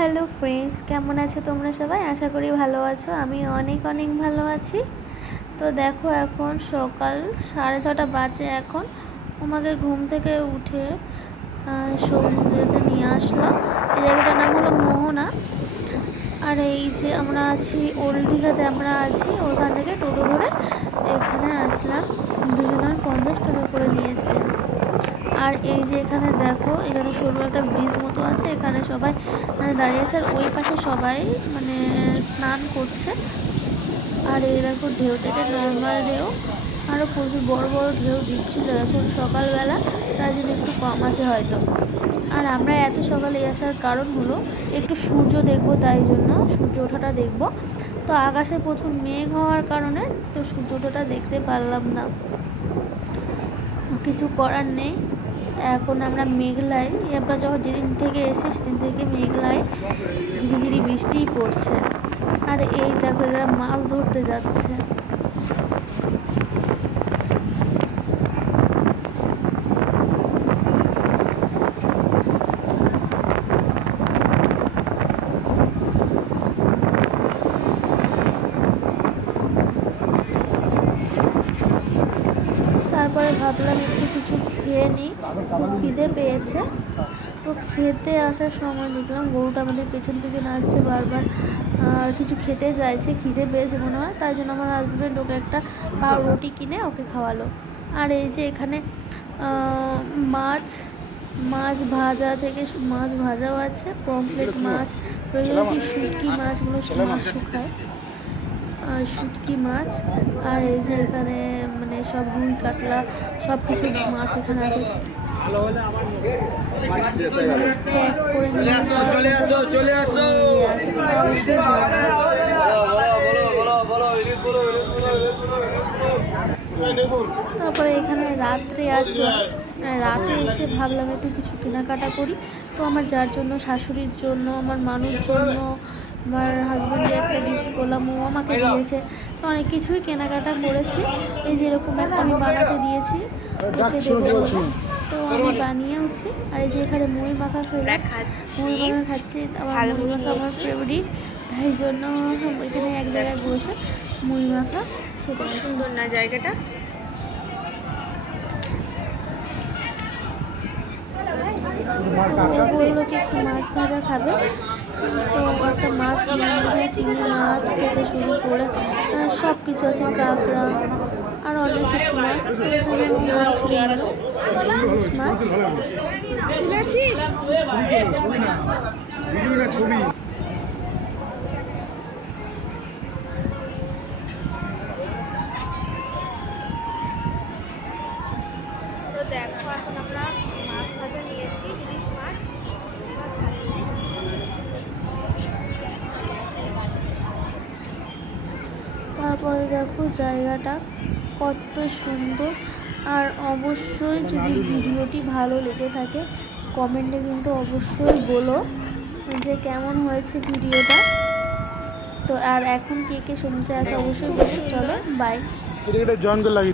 Hello friends, কেমন আছো তোমরা সবাই? আশা করি ভালো আছো। আমি অনেক অনেক ভালো আছি। তো দেখো এখন সকাল সাড়ে ছটা বাজে এখন। আমাকে ঘুম থেকে উঠে সমুদ্রতে নিয়ে আসলো। এই জায়গাটার নাম হলো মোহনা। আর এই যে আমরা আছি, ওল্ড দীঘাতে আমরা আছি, ওখান থেকে টোটো ধরে এখানে আসলাম দুজনের পঞ্চাশ টাকা করে নিয়েছে আর এই যে এখানে দেখো, এখানে সরু একটা ব্রিজ মতো আছে, এখানে সবাই দাঁড়িয়ে আছে, আর ওই পাশে সবাই মানে স্নান করছে। আর এই দেখো ঢেউ থেকে নর্মাল ঢেউ আরও প্রচুর বড় বড় ঢেউ দিচ্ছিল এখন সকালবেলা, তাই জন্য একটু কম আছে হয়তো। আর আমরা এত সকালে আসার কারণ হলো, একটু সূর্য দেখব তাই জন্য, সূর্য ওঠাটা দেখব। তো আকাশে প্রচুর মেঘ হওয়ার কারণে, তো সূর্য ওঠাটা দেখতে পারলাম না। কিছু করার নেই। এখন আমরা মেঘলায় আমরা যখন যেদিন থেকে এসে সেদিন থেকে মেঘলায় ঝিরিঝিরি বৃষ্টিই পড়ছে। আর এই দেখো, এরা মাছ ধরতে যাচ্ছে। তারপরে ভাবলাম একটু কিছু খেয়ে নিই। খিদে পেয়েছে। তো খেতে আসার সময় দেখলাম গরুটা আমাদের পেছন পেছন আসছে বারবার। আর কিছু খেতে চাইছে খিদে পেয়েছে মনে হয় তাই জন্য আমার হাজব্যান্ড ওকে একটা পাউরুটি কিনে ওকে খাওয়ালো। আর এই যে এখানে মাছ মাছ ভাজা থেকে মাছ ভাজাও আছে পমফ্লেট মাছ প্রয়োজনে কি শুটকি মাছগুলো মাছ শুকায় শুটকি মাছ আর এই যে এখানে মানে সব রুই কাতলা সব কিছু মাছ এখানে আছে। তারপরে এখানে রাত্রে আসলাম। রাতে এসে ভাবলাম একটু কিছু কেনাকাটা করি। তো আমার যার জন্য শাশুড়ির জন্য আমার মানুষ জন্য আমার হাজব্যান্ডের একটা গিফট করলাম ও আমাকে দিয়েছে। তো অনেক কিছুই কেনাকাটা করেছি। এই যেরকম একটা আমি বানাতে দিয়েছি ওকে দেবো। তো আমি বানিয়েওছি। আর এই যে এখানে মুড়ি মাখা খেলাম। মুড়ি মাখা খাচ্ছি আমার মুড়ি মাখা আমার ফেভারিট তাই জন্য এখানে এক জায়গায় বসে মুড়ি মাখা খেতে সুন্দর না জায়গাটা? তো ও বলল কি একটু মাছ ভাজা খাবে। তো একটা মাছ নিয়ে হয় চিংড়ি মাছ থেকে শুরু করে সব কিছু আছে কাঁকড়া আর অনেক কিছু মাছ। তো এখানে মাছ ইলিশ মাছ। তুলেছি? তো তারপরে দেখো জায়গাটা কত সুন্দর। আর অবশ্যই যদি ভিডিওটি ভালো লেগে থাকে কমেন্টে কিন্তু অবশ্যই বলো যে কেমন হয়েছে ভিডিওটা। তো আর এখন কে কে শুনতে আসে অবশ্যই বসে চলো বাই জয়েন করে